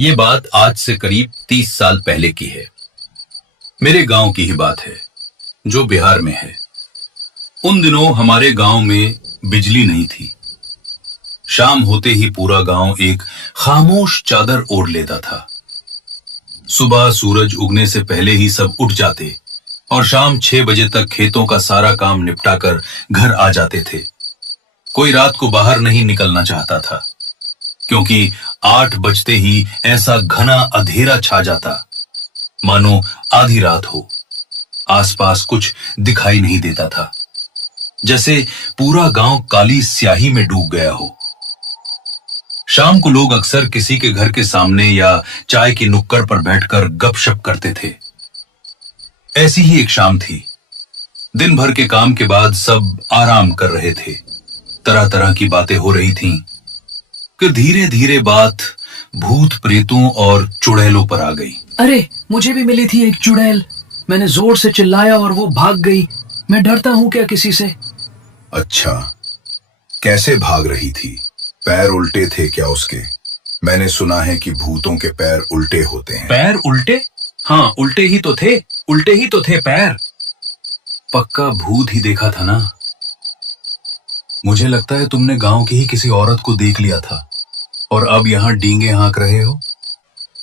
ये बात आज से करीब 30 साल पहले की है। मेरे गांव की ही बात है, जो बिहार में है। उन दिनों हमारे गांव में बिजली नहीं थी। शाम होते ही पूरा गांव एक खामोश चादर ओढ़ लेता था। सुबह सूरज उगने से पहले ही सब उठ जाते और शाम 6 बजे तक खेतों का सारा काम निपटाकर घर आ जाते थे। कोई रात को बाहर नहीं निकलना चाहता था, क्योंकि 8 बजते ही ऐसा घना अंधेरा छा जाता, मानो आधी रात हो। आसपास कुछ दिखाई नहीं देता था, जैसे पूरा गांव काली स्याही में डूब गया हो। शाम को लोग अक्सर किसी के घर के सामने या चाय की नुक्कड़ पर बैठकर गपशप करते थे। ऐसी ही एक शाम थी। दिन भर के काम के बाद सब आराम कर रहे थे। तरह तरह की बातें हो रही थीं कि धीरे धीरे बात भूत प्रेतों और चुड़ैलों पर आ गई। अरे, मुझे भी मिली थी एक चुड़ैल। मैंने जोर से चिल्लाया और वो भाग गई। मैं डरता हूँ क्या किसी से? अच्छा, कैसे भाग रही थी? पैर उल्टे थे क्या उसके? मैंने सुना है कि भूतों के पैर उल्टे होते हैं। पैर उल्टे? हाँ, उल्टे ही तो थे पैर। पक्का भूत ही देखा था ना। मुझे लगता है तुमने गांव की ही किसी औरत को देख लिया था और अब यहां डींगे हाँक रहे हो।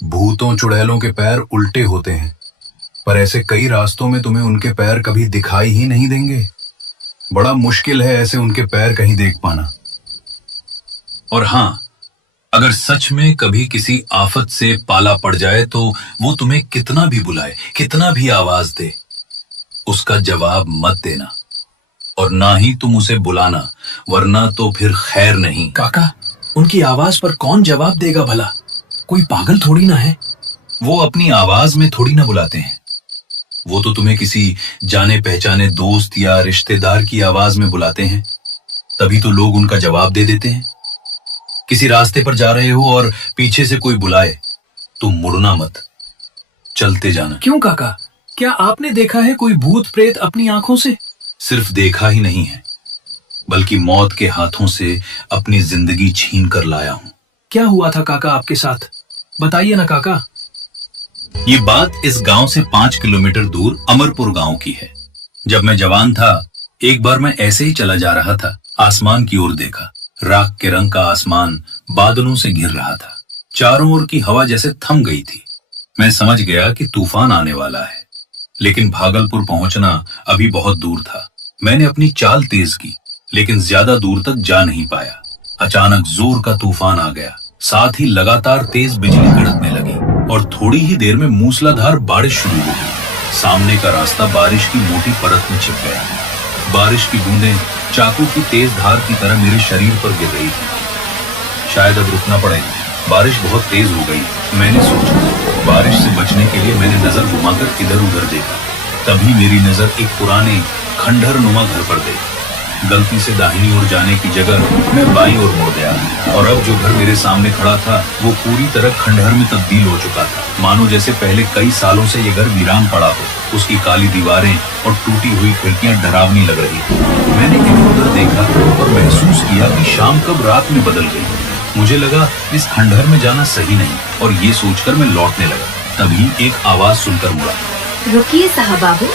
भूतों चुड़ैलों के पैर उल्टे होते हैं, पर ऐसे कई रास्तों में तुम्हें उनके पैर कभी दिखाई ही नहीं देंगे। बड़ा मुश्किल है ऐसे उनके पैर कहीं देख पाना। और हाँ, अगर सच में कभी किसी आफत से पाला पड़ जाए तो वो तुम्हें कितना भी बुलाए, कितना भी आवाज दे, उसका जवाब मत देना और ना ही तुम उसे बुलाना, वरना तो फिर खैर नहीं। काका, उनकी आवाज पर कौन जवाब देगा भला? कोई पागल थोड़ी ना है। वो अपनी आवाज में थोड़ी ना बुलाते हैं। वो तो तुम्हें किसी जाने पहचाने दोस्त या रिश्तेदार की आवाज में बुलाते हैं, तभी तो लोग उनका जवाब दे देते हैं। किसी रास्ते पर जा रहे हो और पीछे से कोई बुलाए तो मुड़ना मत, चलते जाना। क्यों काका, क्या आपने देखा है कोई भूत प्रेत अपनी आंखों से? सिर्फ देखा ही नहीं है, बल्कि मौत के हाथों से अपनी जिंदगी छीन कर लाया हूं। क्या हुआ था काका आपके साथ? बताइए ना काका। ये बात इस गांव से 5 किलोमीटर दूर अमरपुर गांव की है। जब मैं जवान था, एक बार मैं ऐसे ही चला जा रहा था। आसमान की ओर देखा। राख के रंग का आसमान बादलों से घिर रहा था। चारों ओर की हवा जैसे थम गई थी। मैं समझ गया कि तूफान आने वाला है, लेकिन भागलपुर पहुंचना अभी बहुत दूर था। मैंने अपनी चाल तेज की, लेकिन ज्यादा दूर तक जा नहीं पाया। अचानक जोर का तूफान आ गया, साथ ही लगातार तेज बिजली कड़कने लगी और थोड़ी ही देर में मूसलाधार बारिश शुरू हो गई। सामने का रास्ता बारिश की मोटी परत में छिप गया। बारिश की बूंदें चाकू की तेज धार की तरह मेरे शरीर पर गिर रही थी। शायद अब रुकना पड़ेगा, बारिश बहुत तेज हो गई, मैंने सोचा। बारिश से बचने के लिए मैंने नजर घुमाकर इधर उधर देखा। तभी मेरी नजर एक पुराने खंडहर नुमा घर पर गई। गलती से दाहिनी ओर जाने की जगह मैं बाईं ओर मुड़ गया और अब जो घर मेरे सामने खड़ा था वो पूरी तरह खंडहर में तब्दील हो चुका था, मानो जैसे पहले कई सालों से ये घर वीरान पड़ा हो। उसकी काली दीवारें और टूटी हुई खिड़कियां डरावनी लग रही थी। मैंने इधर उधर देखा और महसूस किया कि शाम कब रात में बदल गई। मुझे लगा इस खंडहर में जाना सही नहीं और ये सोचकर मैं लौटने लगा। तभी एक आवाज सुनकर मुड़ा। रुकिए साहब बाबू।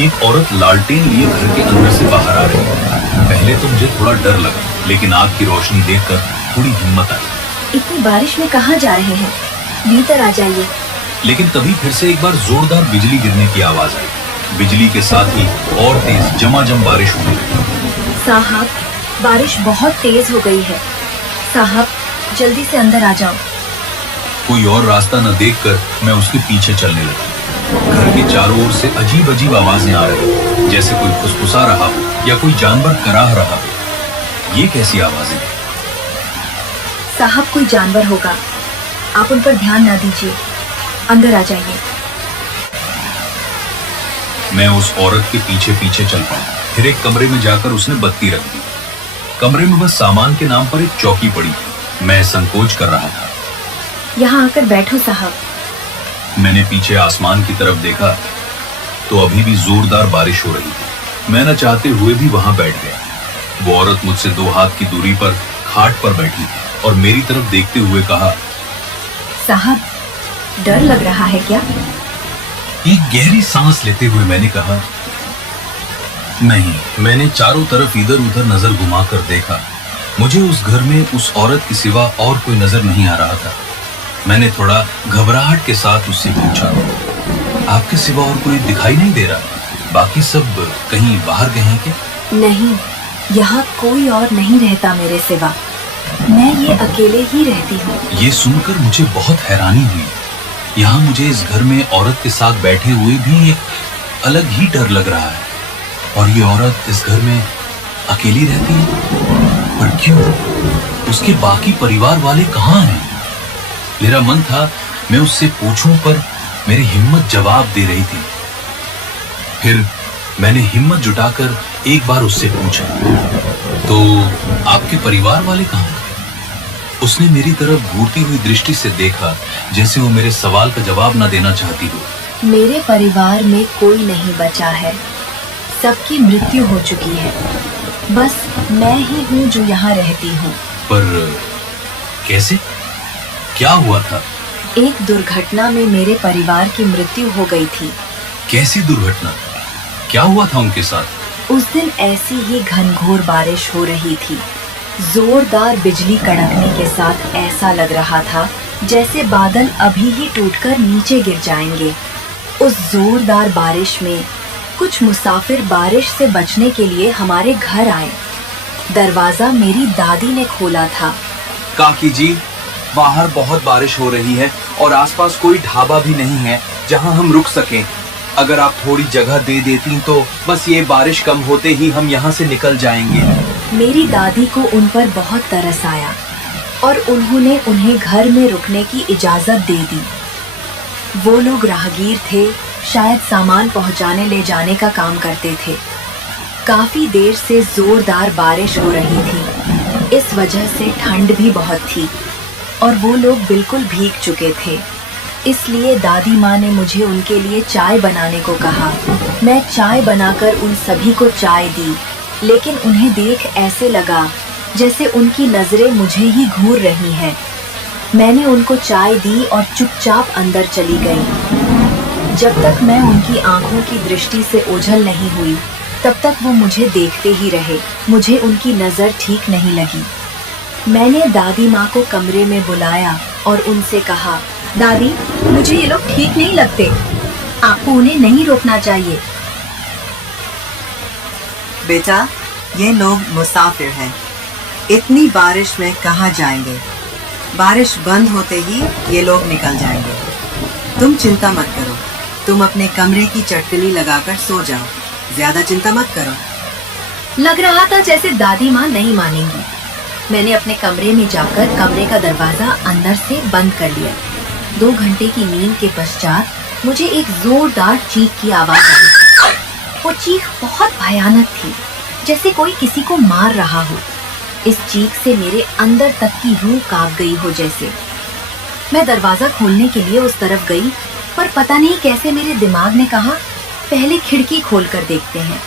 एक औरत लालटेन लिए घर के अंदर से बाहर आ रही है। पहले तो मुझे थोड़ा डर लगा, लेकिन आग की रोशनी देखकर थोड़ी हिम्मत आई। इतनी बारिश में कहाँ जा रहे हैं? भीतर आ जाइए। लेकिन तभी फिर से एक बार जोरदार बिजली गिरने की आवाज आई। बिजली के साथ ही और तेज झमाझम बारिश होने लगी। साहब, बारिश बहुत तेज हो गई है। साहब, जल्दी से अंदर आ जाओ। कोई और रास्ता न देखकर मैं उसके पीछे चलने लगा। घर के चारों ओर से अजीब अजीब आवाजें आ रही, जैसे कोई फुसफुसा रहा हो या कोई जानवर कराह रहा हो। ये कैसी आवाजें हैं? साहब, कोई जानवर होगा। आप उन पर ध्यान ना दीजिए, अंदर आ जाइए। मैं उस औरत के पीछे पीछे चल पड़ा। फिर एक कमरे में जाकर उसने बत्ती रख दी। कमरे में बस सामान के नाम पर एक चौकी पड़ी थी। मैं संकोच कर रहा था। यहाँ आकर बैठो साहब। मैंने पीछे आसमान की तरफ देखा तो अभी भी जोरदार बारिश हो रही थी। मैं न चाहते हुए भी वहां बैठ गया। वो औरत मुझसे 2 हाथ की दूरी पर खाट पर बैठी थी और मेरी तरफ देखते हुए कहा, साहब, डर लग रहा है क्या? एक गहरी सांस लेते हुए मैंने कहा, नहीं। मैंने चारों तरफ इधर उधर नजर घुमाकर देखा। मुझे उस घर में उस औरत के सिवा और कोई नजर नहीं आ रहा था। मैंने थोड़ा घबराहट के साथ उससे पूछा, आपके सिवा और कोई दिखाई नहीं दे रहा? बाकी सब कहीं बाहर गए हैं क्या? नहीं, यहाँ कोई और नहीं रहता मेरे सिवा। मैं ये अकेले ही रहती हूँ। ये सुनकर मुझे बहुत हैरानी हुई। यहाँ मुझे इस घर में औरत के साथ बैठे हुए भी एक अलग ही डर लग रहा है। और ये औरत इस घर में अकेली रहती है, पर क्यों? उसके बाकी परिवार वाले कहाँ हैं? मेरा मन था मैं उससे पूछूं, पर मेरी हिम्मत जवाब दे रही थी। फिर मैंने हिम्मत जुटाकर एक बार उससे पूछा, तो आपके परिवार वाले कहाँ हैं? उसने मेरी तरफ घूरती हुई दृष्टि से देखा, जैसे वो मेरे सवाल का जवाब ना देना चाहती हो। मेरे परिवार में कोई नहीं बचा है, सबकी मृत्यु हो चुकी है। बस मैं ही हूँ जो यहाँ रहती हूँ। पर कैसे? क्या हुआ था? एक दुर्घटना में मेरे परिवार की मृत्यु हो गई थी। कैसी दुर्घटना? क्या हुआ था उनके साथ? उस दिन ऐसी ही घनघोर बारिश हो रही थी। जोरदार बिजली कड़कने के साथ ऐसा लग रहा था जैसे बादल अभी ही टूटकर नीचे गिर जाएंगे। उस जोरदार बारिश में कुछ मुसाफिर बारिश से बचने के लिए हमारे घर आए। दरवाजा मेरी दादी ने खोला था। काकी जी, बाहर बहुत बारिश हो रही है और आसपास कोई ढाबा भी नहीं है जहां हम रुक सकें। अगर आप थोड़ी जगह दे देती तो बस ये बारिश कम होते ही हम यहाँ से निकल जाएंगे। मेरी दादी को उन पर बहुत तरस आया और उन्होंने उन्हें घर में रुकने की इजाजत दे दी। वो लोग राहगीर थे, शायद सामान पहुंचाने ले जाने का काम करते थे। काफी देर से जोरदार बारिश हो रही थी, इस वजह से ठंड भी बहुत थी और वो लोग बिल्कुल भीग चुके थे। इसलिए दादी माँ ने मुझे उनके लिए चाय बनाने को कहा। मैं चाय बनाकर उन सभी को चाय दी, लेकिन उन्हें देख ऐसे लगा जैसे उनकी नजरें मुझे ही घूर रही हैं। मैंने उनको चाय दी और चुपचाप अंदर चली गई। जब तक मैं उनकी आंखों की दृष्टि से ओझल नहीं हुई, तब तक वो मुझे देखते ही रहे। मुझे उनकी नजर ठीक नहीं लगी। मैंने दादी माँ को कमरे में बुलाया और उनसे कहा, दादी, मुझे ये लोग ठीक नहीं लगते। आपको उन्हें नहीं रोकना चाहिए। बेटा, ये लोग मुसाफिर हैं। इतनी बारिश में कहाँ जाएंगे? बारिश बंद होते ही ये लोग निकल जाएंगे। तुम चिंता मत करो, तुम अपने कमरे की चटकनी लगाकर सो जाओ। ज्यादा चिंता मत करो। लग रहा था जैसे दादी माँ नहीं मानेंगी। मैंने अपने कमरे में जाकर कमरे का दरवाजा अंदर से बंद कर लिया। 2 घंटे की नींद के पश्चात मुझे एक जोरदार चीख की आवाज आई। वो चीख बहुत भयानक थी, जैसे कोई किसी को मार रहा हो। इस चीख से मेरे अंदर तक की रूह कांप गई हो जैसे। मैं दरवाजा खोलने के लिए उस तरफ गई, पर पता नहीं कैसे मेरे दिमाग ने कहा, पहले खिड़की खोलकर देखते हैं।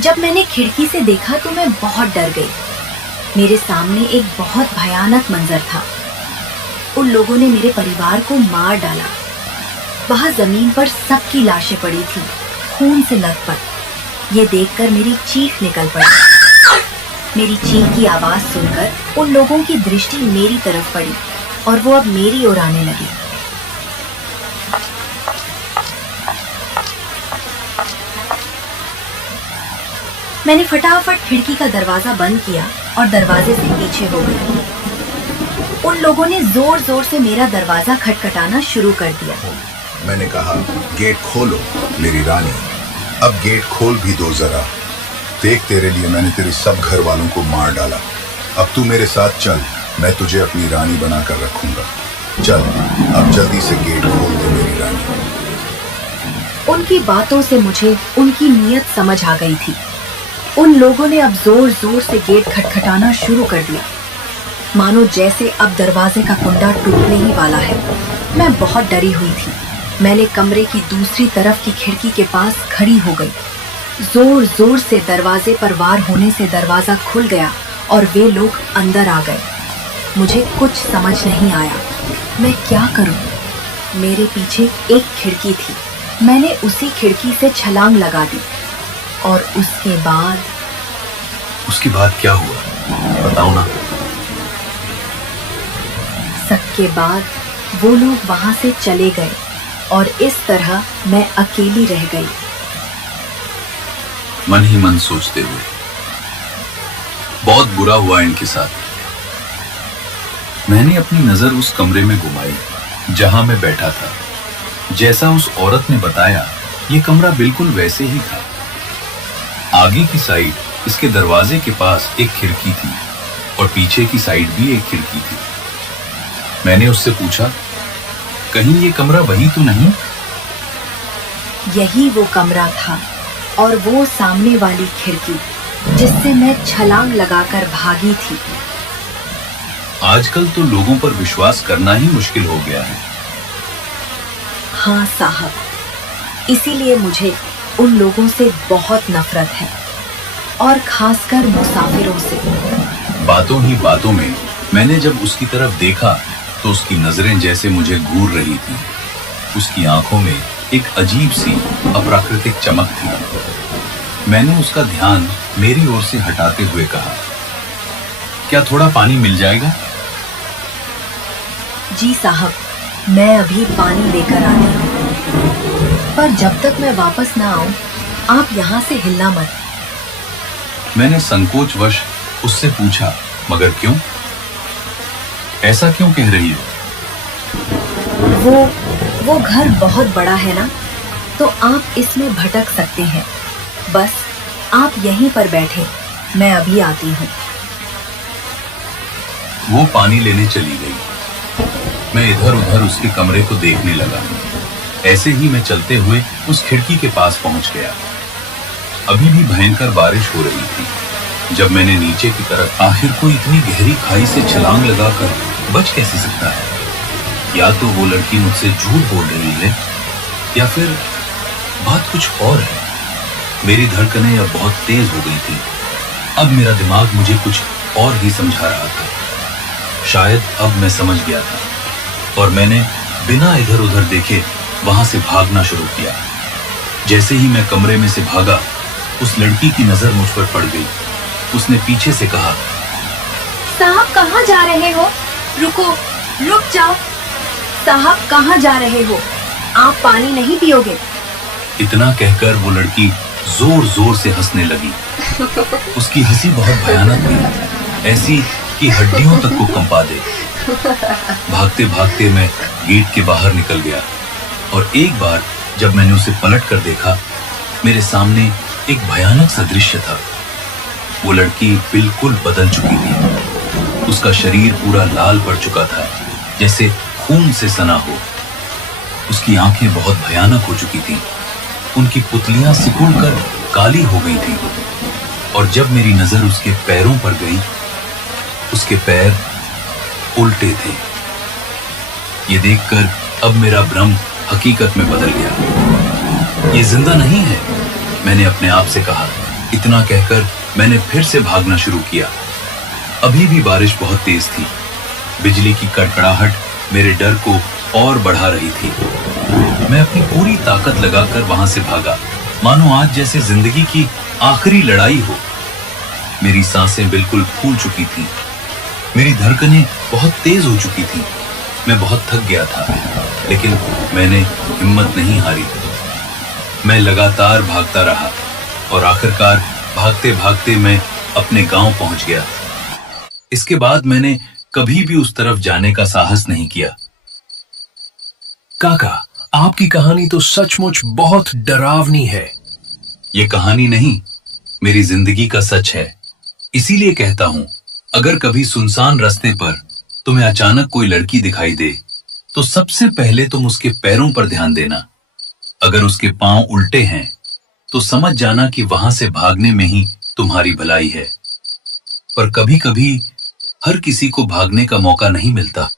जब मैंने खिड़की से देखा तो मैं बहुत डर गई। मेरे सामने एक बहुत भयानक मंजर था। उन लोगों ने मेरे परिवार को मार डाला। वहां जमीन पर सबकी लाशें पड़ी थी, खून से लथपथ। ये देखकर मेरी चीख निकल पड़ी। मेरी चीख की आवाज सुनकर उन लोगों की दृष्टि मेरी तरफ पड़ी और वो अब मेरी ओर आने लगे। मैंने फटाफट खिड़की का दरवाजा बंद किया और दरवाजे से पीछे हो गई। उन लोगों ने जोर जोर से मेरा दरवाजा खटखटाना शुरू कर दिया। मैंने कहा, गेट खोलो मेरी रानी, अब गेट खोल भी दो जरा। देख, तेरे लिए मैंने तेरे सब घर वालों को मार डाला। अब तू मेरे साथ चल, मैं तुझे अपनी रानी बनाकर रखूंगा। चल, अब जल्दी से गेट खोल दे मेरी रानी। उनकी बातों से मुझे उनकी नीयत समझ आ गई थी। उन लोगों ने अब जोर जोर से गेट खटखटाना शुरू कर दिया, मानो जैसे अब दरवाजे का कुंडा टूटने ही वाला है। मैं बहुत डरी हुई थी। मैंने कमरे की दूसरी तरफ की खिड़की के पास खड़ी हो गई। जोर जोर से दरवाजे पर वार होने से दरवाजा खुल गया और वे लोग अंदर आ गए। मुझे कुछ समझ नहीं आया। मैं क्या करूं? मेरे पीछे एक खिड़की थी। मैंने उसी खिड़की से छलांग लगा दी और उसके बाद क्या हुआ, बताओ ना। सबके बाद वो लोग वहां से चले गए और इस तरह मैं अकेली रह गई। मन ही मन सोचते हुए, बहुत बुरा हुआ इनके साथ। मैंने अपनी नजर उस कमरे में घुमाई जहां मैं बैठा था। जैसा उस औरत ने बताया, ये कमरा बिल्कुल वैसे ही था। आगे की साइड इसके दरवाजे के पास एक खिड़की थी और पीछे की साइड भी एक खिड़की थी। मैंने उससे पूछा, कहीं ये कमरा वही तो नहीं? यही वो कमरा था और वो सामने वाली खिड़की जिससे मैं छलांग लगाकर भागी थी। आजकल तो लोगों पर विश्वास करना ही मुश्किल हो गया है। हाँ साहब, इसीलिए मुझे उन लोगों से बहुत नफरत है और खासकर मुसाफिरों से। बातों ही बातों में मैंने जब उसकी तरफ देखा तो उसकी नजरें जैसे मुझे घूर रही थी। उसकी आंखों में एक अजीब सी अप्राकृतिक चमक थी। मैंने उसका ध्यान मेरी ओर से हटाते हुए कहा, क्या थोड़ा पानी मिल जाएगा? जी साहब, मैं अभी पानी लेकर आती हूँ, पर जब तक मैं वापस ना आऊं, आप यहाँ से हिलना मत। मैंने संकोचवश उससे पूछा, मगर क्यों? ऐसा क्यों कह रही हो? वो घर बहुत बड़ा है ना, तो आप इसमें भटक सकते हैं। बस आप यहीं पर बैठे, मैं अभी आती हूँ। वो पानी लेने चली गई। मैं इधर उधर उसके कमरे को देखने लगा। ऐसे ही मैं चलते हुए उस खिड़की के पास पहुंच गया। अभी भी भयंकर बारिश हो रही थी। जब मैंने नीचे की तरफ, आखिर कोई इतनी गहरी खाई से छलांग लगाकर बच कैसे सकता है? या तो वो लड़की मुझसे झूठ बोल रही है या फिर बात कुछ और है। मेरी धड़कनें अब बहुत तेज हो गई थी। अब मेरा दिमाग मुझे कुछ और ही समझा रहा था। शायद अब मैं समझ गया था और मैंने बिना इधर उधर देखे वहां से भागना शुरू किया। जैसे ही मैं कमरे में से भागा, उस लड़की की नजर मुझ पर पड़ गई। उसने पीछे से कहा, साहब कहाँ जा रहे हो? रुको, रुक जाओ। साहब कहाँ जा रहे हो? आप पानी नहीं पियोगे? इतना कहकर वो लड़की जोर जोर से हंसने लगी। उसकी हंसी बहुत भयानक थी, ऐसी कि हड्डियों तक को कंपा दे। भागते भागते मैं गेट के बाहर निकल गया और एक बार जब मैंने उसे पलट कर देखा, मेरे सामने एक भयानक सा दृश्य था। वो लड़की बिल्कुल बदल चुकी थी। उसका शरीर पूरा लाल पड़ चुका था, जैसे खून से सना हो। उसकी आंखें बहुत भयानक हो चुकी थीं। उनकी पुतलियां सिकुड़कर काली हो गई थीं। और जब मेरी नजर उसके पैरों पर गई, उसके पैर उल्टे थे। ये देखकर अब मेरा भ्रम हकीकत में बदल गया। ये जिंदा नहीं है, मैंने अपने आप से कहा। इतना कहकर मैंने फिर से भागना शुरू किया। अभी भी बारिश बहुत तेज थी। बिजली की कड़कड़ाहट मेरे डर को और बढ़ा रही थी। मैं अपनी पूरी ताकत लगाकर वहां से भागा, मानो आज जैसे जिंदगी की आखिरी लड़ाई हो। मेरी सांसें बिल्कुल फूल चुकी थीं। मेरी धड़कनें बहुत तेज हो चुकी थीं। मैं बहुत थक गया था, लेकिन मैंने हिम्मत नहीं हारी। मैं लगातार भागता रहा और आखिरकार भागते भागते मैं अपने गांव पहुंच गया। इसके बाद मैंने कभी भी उस तरफ जाने का साहस नहीं किया। काका, आपकी कहानी तो सचमुच बहुत डरावनी है। ये कहानी नहीं, मेरी जिंदगी का सच है। इसीलिए कहता हूं, अगर कभी सुनसान रास्ते पर तुम्हें अचानक कोई लड़की दिखाई दे, तो सबसे पहले तुम उसके पैरों पर ध्यान देना। अगर उसके पांव उल्टे हैं, तो समझ जाना कि वहां से भागने में ही तुम्हारी भलाई है। पर कभी कभी हर किसी को भागने का मौका नहीं मिलता।